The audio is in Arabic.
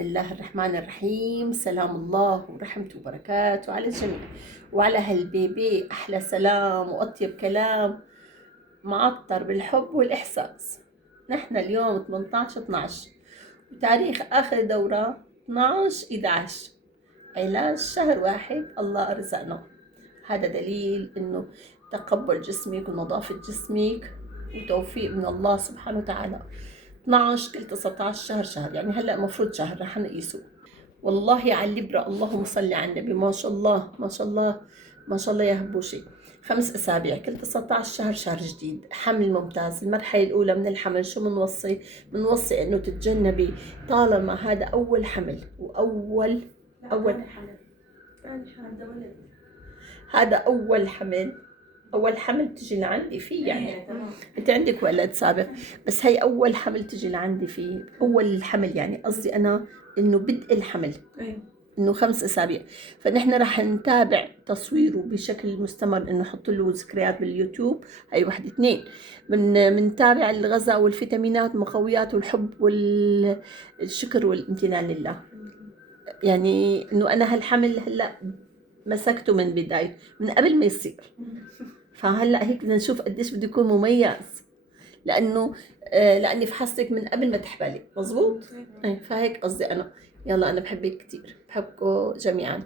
بسم الله الرحمن الرحيم. سلام الله ورحمته وبركاته على الجميع وعلى هالبيبي. أحلى سلام وأطيب كلام معطر بالحب والإحساس. نحن اليوم 18/12 وتاريخ آخر دورة 12/11. علاج شهر واحد الله أرزقنا. هذا دليل إنه تقبل جسمك ونظافة جسمك وتوفيق من الله سبحانه وتعالى. 12 كل 19 شهر، يعني هلا المفروض شهر رح نقيسه. والله على اللبرة، اللهم صل على النبي، ما شاء الله ما شاء الله ما شاء الله يا هبوشي. 5 أسابيع كل 19 شهر شهر جديد. حمل ممتاز. المرحلة الأولى من الحمل شو بنوصي؟ بنوصي إنه تتجنبي طالما هذا أول حمل وأول حمل. هذا أول حمل. أول حمل تجي لعندي فيه، يعني أنت عندك ولد سابق، بس هي أول حمل تجي لعندي فيه. أول الحمل يعني قصدي أنا إنه بدء الحمل، إنه 5 أسابيع. فنحن رح نتابع تصويره بشكل مستمر، إنه نحط له ذكريات باليوتيوب. هي 1 2 بنتابع الغذاء والفيتامينات والمقويات والحب والشكر والامتنان لله. يعني إنه أنا هالحمل هلأ مسكته من بداية، من قبل ما يصير. فهلا هيك بدنا نشوف قديش بده يكون مميز، لاني فحصتك من قبل ما تحبلي، مزبوط. فهيك قصدي انا. يلا انا بحبك كثير، بحبكم جميعا.